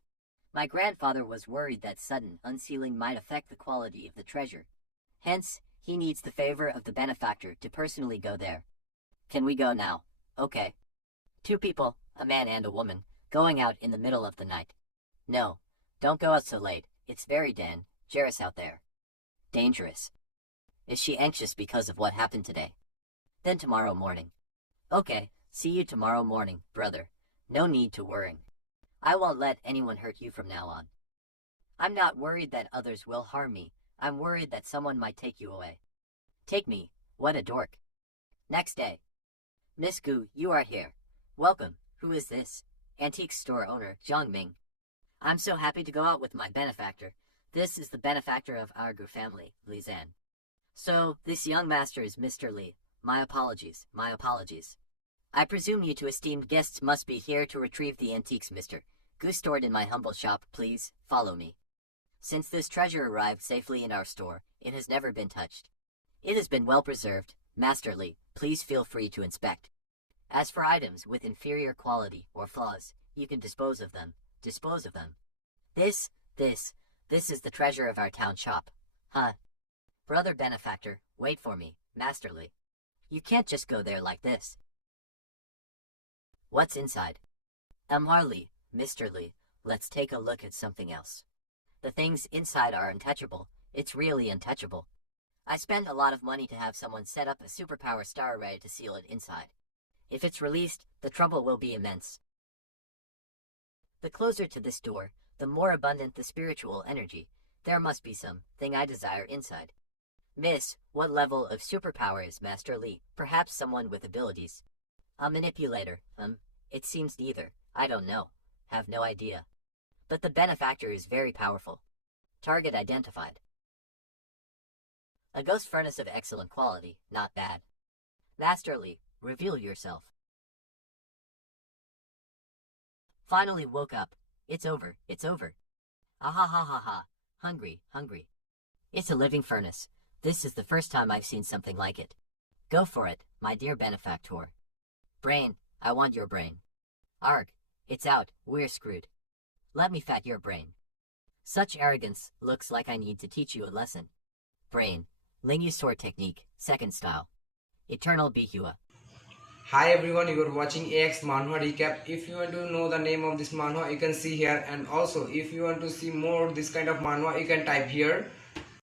My grandfather was worried that sudden unsealing might affect the quality of the treasure. Hence, he needs the favor of the benefactor to personally go there. Can we go now? Okay. 2 people, a man and a woman, going out in the middle of the night. No, don't go out so late. It's very dangerous out there. Dangerous. Is she anxious because of what happened today? Then tomorrow morning. Okay, see you tomorrow morning, brother. No need to worry. I won't let anyone hurt you from now on. I'm not worried that others will harm me. I'm worried that someone might take you away. Take me? What a dork. Next day. Miss Gu, you are here. Welcome. Who is this? Antique store owner, Zhang Ming. I'm so happy to go out with my benefactor. This is the benefactor of our Gu family, Li Zan. So, this young master is Mr. Li. My apologies, my apologies. I presume you two esteemed guests must be here to retrieve the antiques Mr. Gu stored in my humble shop. Please, follow me. Since this treasure arrived safely in our store, it has never been touched. It has been well preserved. Master Li, please feel free to inspect. As for items with inferior quality or flaws, you can dispose of them. Dispose of them. This is the treasure of our town shop. Huh? Brother benefactor, wait for me, Master Li. You can't just go there like this. What's inside? Li, Mr. Li, let's take a look at something else. The things inside are untouchable. It's really untouchable. I spend a lot of money to have someone set up a superpower star array to seal it inside. If it's released, the trouble will be immense. The closer to this door, the more abundant the spiritual energy. There must be something I desire inside. Miss, what level of superpower is Master Li? Perhaps someone with abilities. A manipulator, it seems neither. I don't know. Have no idea. But the benefactor is very powerful. Target identified. A ghost furnace of excellent quality, not bad. Master Li, reveal yourself. Finally woke up. It's over, it's over. Ah ha ha ha ha. Hungry, hungry. It's a living furnace. This is the first time I've seen something like it. Go for it, my dear benefactor. Brain, I want your brain. Arg, it's out, we're screwed. Let me fat your brain. Such arrogance, looks like I need to teach you a lesson. Brain, Lingyu sword technique, second style. Eternal Bihua. Hi everyone, you are watching AX Manhwa Recap. If you want to know the name of this manhwa, you can see here, and also if you want to see more this kind of manhwa, you can type here.